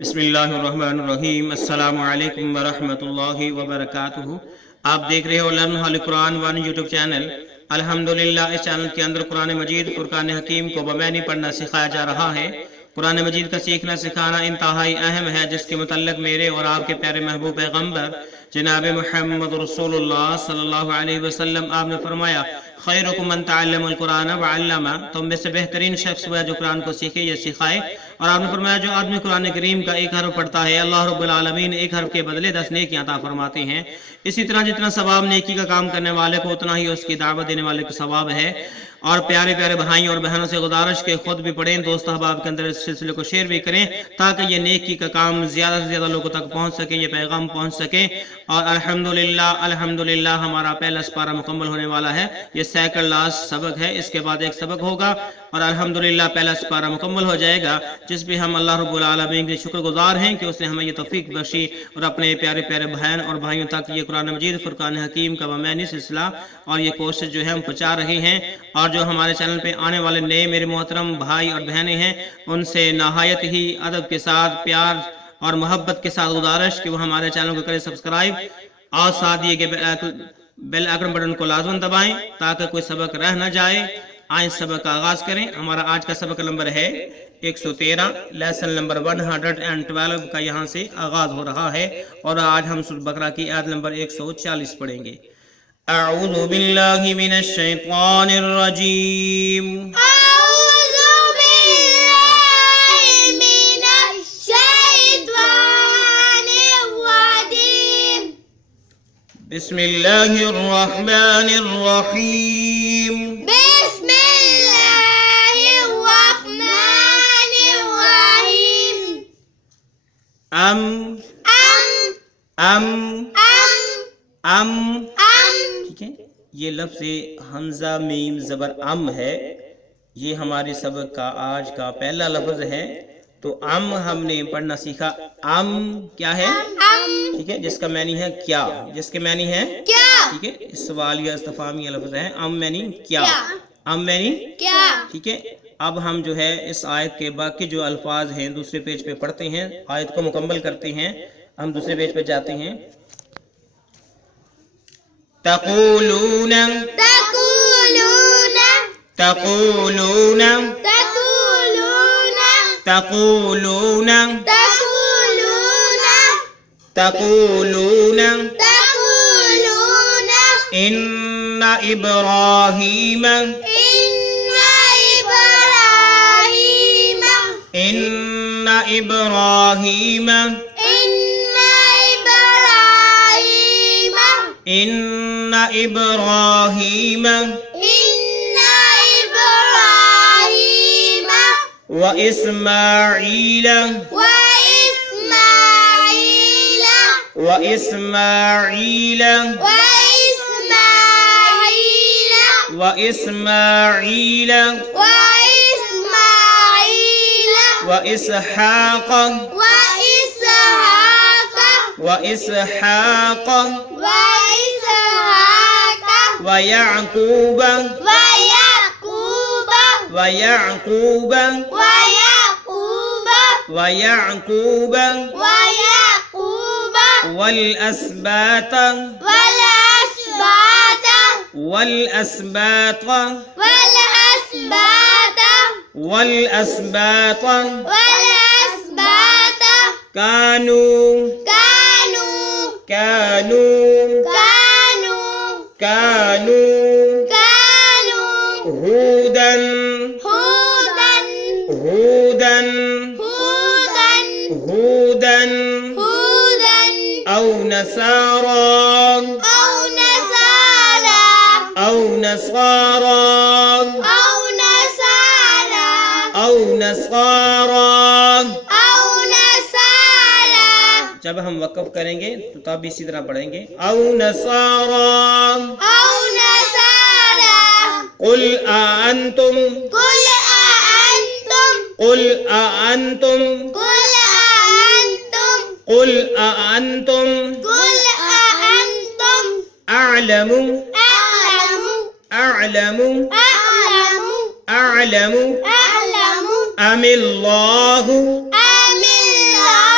بسم اللہ الرحمن الرحیم۔ السلام علیکم ورحمۃ اللہ وبرکاتہ۔ آپ دیکھ رہے ہو لرن ہالی قرآن ون یوٹیوب چینل۔ الحمدللہ اس چینل کے اندر قرآن مجید فرقان حکیم کو بمعنی پڑھنا سکھایا جا رہا ہے۔ قرآن مجید کا سیکھنا سکھانا انتہائی اہم ہے، جس کے متعلق میرے اور آپ کے پیارے محبوب پیغمبر جناب محمد رسول اللہ صلی اللہ علیہ وسلم آپ نے فرمایا، خیرکم من تعلم القرآن وعلمہ، تم میں سے بہترین شخص وہ ہے جو قرآن کو سیکھے یا سکھائے۔ اور آپ نے فرمایا جو آدمی قرآن کریم کا ایک حرف پڑھتا ہے، اللہ رب العالمین ایک حرف کے بدلے 10 نیکیاں عطا فرماتے ہیں۔ اسی طرح جتنا ثواب نیکی کا کام کرنے والے کو، اتنا ہی اس کی دعوت دینے والے کو ثواب ہے۔ اور پیارے پیارے بھائیوں اور بہنوں سے گزارش کے خود بھی پڑھیں، دوست احباب کے اندر اس سلسلے کو شیئر بھی کریں، تاکہ یہ نیکی کا کام زیادہ سے زیادہ لوگوں تک پہنچ سکے، یہ پیغام پہنچ سکے۔ اور الحمدللہ ہمارا پہلا سپارہ مکمل ہونے والا ہے۔ یہ سیکنڈ لاسٹ سبق ہے، اس کے بعد ایک سبق ہوگا اور الحمدللہ پہلا سپارہ مکمل ہو جائے گا، جس پہ ہم اللہ رب العالمین کے شکر گزار ہیں کہ اس نے ہمیں یہ توفیق بخشی اور اپنے پیارے پیارے بہن اور بھائیوں تک یہ قرآن مجید فرقان حکیم کا بمعنی سلسلہ اور یہ کوشش جو ہے ہم پہنچا رہے ہیں۔ اور جو ہمارے چینل پہ آنے والے نئے میرے محترم بھائی اور بہنیں ہیں، ان سے نہایت ہی ادب کے ساتھ، پیار اور محبت کے ساتھ گزارش کہ وہ ہمارے چینل کو کریں سبسکرائب اور ساتھ یہ کہ بیل آئیکن بٹن کو لازم دبائیں تاکہ کوئی سبق رہ نہ جائے۔ آئیں سبق کا آغاز کریں۔ ہمارا آج کا سبق نمبر ہے 113، لیسن نمبر 112 کا یہاں سے آغاز ہو رہا ہے، اور آج ہم سورۃ بقرہ کی آیت نمبر 140 پڑھیں گے۔ اعوذ باللہ من الشیطان الرجیم۔ بسم اللہ الرحمن الرحیم۔ بسم اللہ الرحمن الرحیم۔ ٹھیک ہے، یہ لفظ حمزہ میم زبر ہے، یہ ہمارے سبق کا آج کا پہلا لفظ ہے۔ تو ہم نے پڑھنا سیکھا۔ کیا ہے؟ ٹھیک ہے، جس کا معنی ہے کیا، جس کے معنی ہے کیا، ٹھیک ہے، سوالیہ استفہامیہ لفظ ہے۔ معنی کیا، معنی کیا۔ ٹھیک ہے، اب ہم جو ہے اس آیت کے باقی جو الفاظ ہیں دوسرے پیج پہ پڑھتے ہیں، آیت کو مکمل کرتے ہیں۔ ہم دوسرے پیج پہ جاتے ہیں۔ تقولون تقولون تقولون تقولون تقولون تقولون تقولون تقولون ان ابراہیم ان ابراہیم ان ابراہیم ان ابراہیم ان ابراہیم ان ابراہیم واسماعیل واسماعیل واسماعیل واسماعیل واسماعیل واسماعیل واسحاق واسحاق واسحاق واسحاق ویعقوب ویعقوب ویعقوب ویعقوب ویعقوب ویعقوب والاسباط والاسباط والاسباط والاسباط والاسباط والاسباط كانوا كانوا كانوا كانوا كانوا كانوا هودا هودا هودا هودا هودا هودا أو نصارى أو نصارى أو نصارى أو نصارى أو نصارى أو نصارى۔ جب ہم وقف کریں گے تو تب اسی طرح پڑھیں گے۔ أو نصارى أو نصارى قل أأنتم قل أأنتم قل أأنتم قل أأنتم قل أأنتم قل أأنتم أعلم أعلم أعلم أعلم أعلم أعلم أم الله أم الله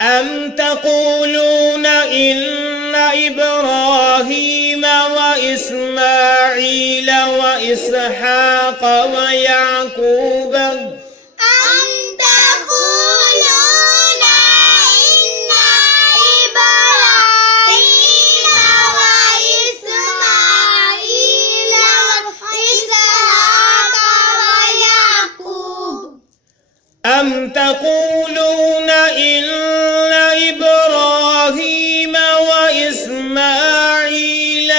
أم تقولون إن إبراهيم وإسماعيل وإسحاق ويعقوب أم تقولون إن إبراهيم وإسماعيل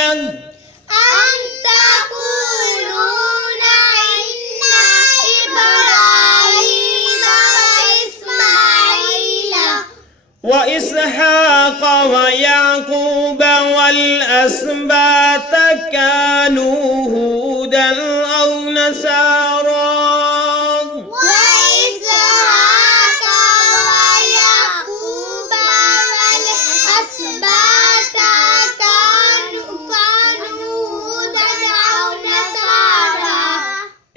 وإسحاق ويعقوب والأسباط كانوا هودا أو نصارى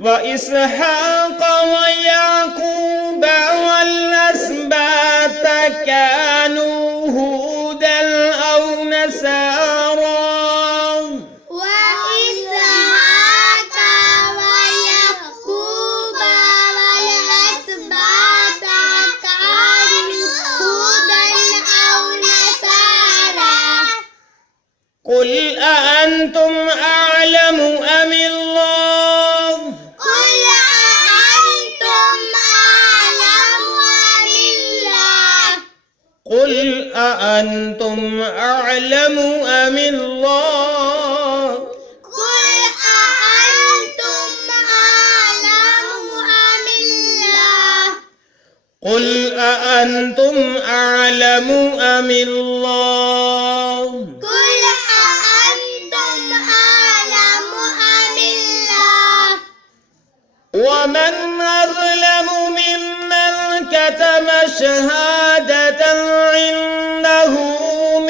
وإسحاق ويعقوب والأسباط كانوا هودا أو نصارى وإسحاق ويعقوب والأسباط أأنتم أعلم أم الله قل أأنتم أعلم أم الله قل أأنتم أعلم أم الله قل أأنتم أعلم أم الله قل أأنتم أعلم أم الله قل أأنتم أعلم أم الله ومن أظلم ممن كتم شهادة عنده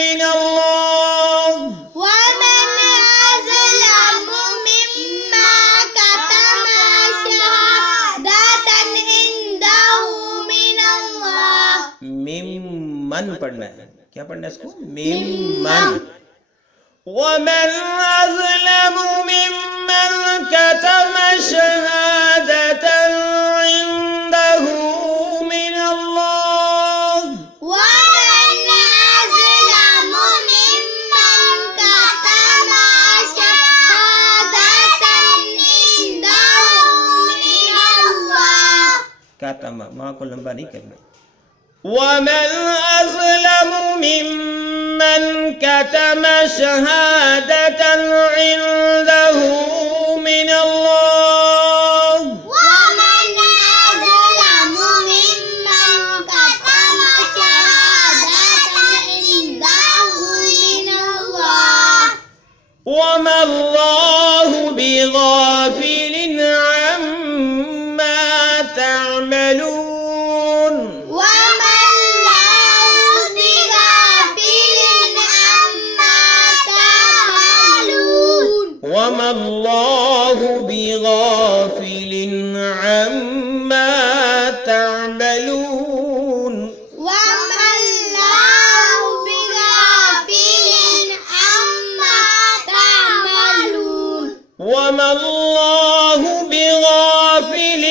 من الله ومن أظلم مما كتم شهادة عنده من الله ممن پڑھنا ہے، کیا پڑھنا ہے اس کو؟ ممن. ومن أظلم ممن كتم شهادة عنده من الله ومن أظلم ممن كتم شهادة عنده من الله كتم ما کو لمبا نہیں کرنا. ومن أظلم ممن كتم شهادة عنده من الله ومن أظلم ممن كتم شهادة عنده من الله وما الله بغافل عما تعملون وما الله بغافل عما تعملون وما الله بغافل عما تعملون وما الله بغافل عما تعملون وما الله بغافل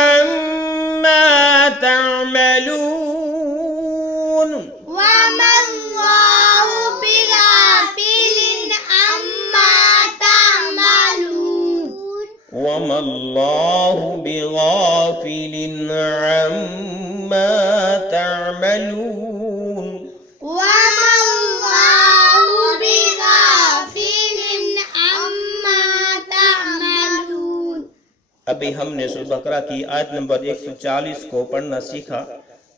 عما تعملون وما الله بغافل عما تعملون وما الله بغافل عما تعملون وما الله بغافل عما تعملون ابھی ہم نے سورۃ بقرہ کی آیت نمبر 140 کو پڑھنا سیکھا.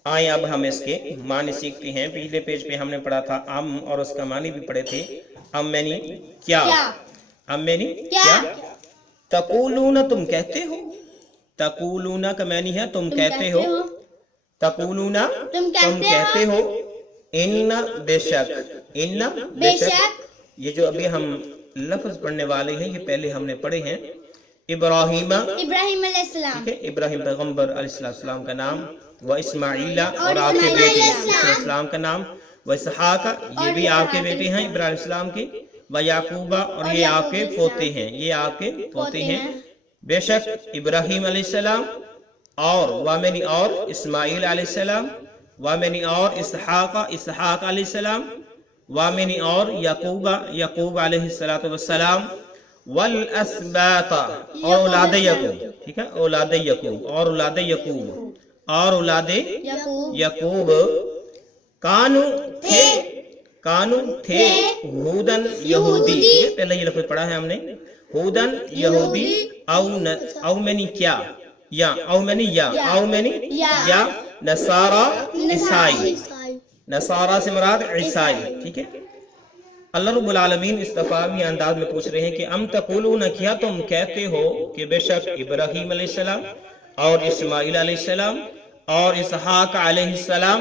آئیں اب ہم اس کے معنی سیکھتے ہیں. پچھلے پیج پہ ہم نے پڑھا تھا ام اور اس کا معنی بھی پڑھے تھے. ام یعنی کیا، ام یعنی کیا. تقولون تم کہتے ہو، تقولون کا معنی ہے تم کہتے ہو. تقولون تم تم کہتے ہو. ان بے شک، ان بے شک. یہ جو ابھی ہم لفظ پڑھنے والے ہیں یہ پہلے ہم نے پڑھے ہیں. ابراہیم، ابراہیم علیہ السلام ٹھیک ہے، ابراہیم پیغمبر علیہ السلام کا نام. و اسماعیل اور آپ کے بیٹے علیہ السلام کا نام. و اسحاق یہ بھی آپ کے بیٹے ہیں ابراہیم علیہ السلام کے. و یعقوب اور یہ آپ کے پوتے ہیں، یہ آپ کے پوتے ہیں. بے شک ابراہیم علیہ السلام اور وامنی اور اسماعیل علیہ السلام، وامنی اور اسحاق علیہ السلام، وامنی اور یعقوب علیہ السلام. والاسباط اور اولاد یعقوب، ٹھیک ہے، اولاد یعقوب اور اولاد یعقوب اور اولاد یعقوب. کانو تھے ہودن یہودی، ٹھیک ہے، پہلے یہ لفظ پڑھا ہے ہم نے. ہودن یہودی او منی کیا، یا او منی یا نصارا عیسائی. نصارا سے مراد عیسائی، ٹھیک ہے. اللہ رب العالمین استفہامی انداز میں پوچھ رہے ہیں کہ ام تقولون کیا تم کہتے ہو کہ بے شک ابراہیم علیہ السلام اور اسماعیل علیہ السلام اور اسحاق علیہ السلام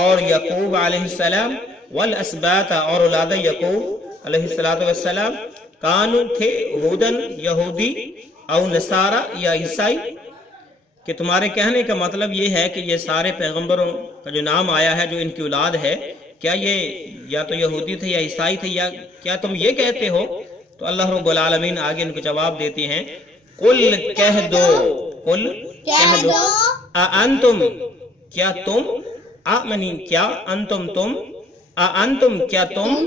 اور یعقوب علیہ السلام والاسباط اور اولاد یعقوب علیہ السلام کانو تھے ہودن یہودی او نصارا یا عیسائی. کہ تمہارے کہنے کا مطلب یہ ہے کہ یہ سارے پیغمبروں کا جو نام آیا ہے جو ان کی اولاد ہے، کیا یہ یا تو یہودی تھے یا عیسائی تھے، یا کیا تم یہ کہتے ہو؟ تو اللہ رب العالمین آگے ان کو جواب دیتے ہیں. قل کہہ دو، قل کہہ دو، انتم کیا تم، منی کیا، انتم تم، انتم کیا تم،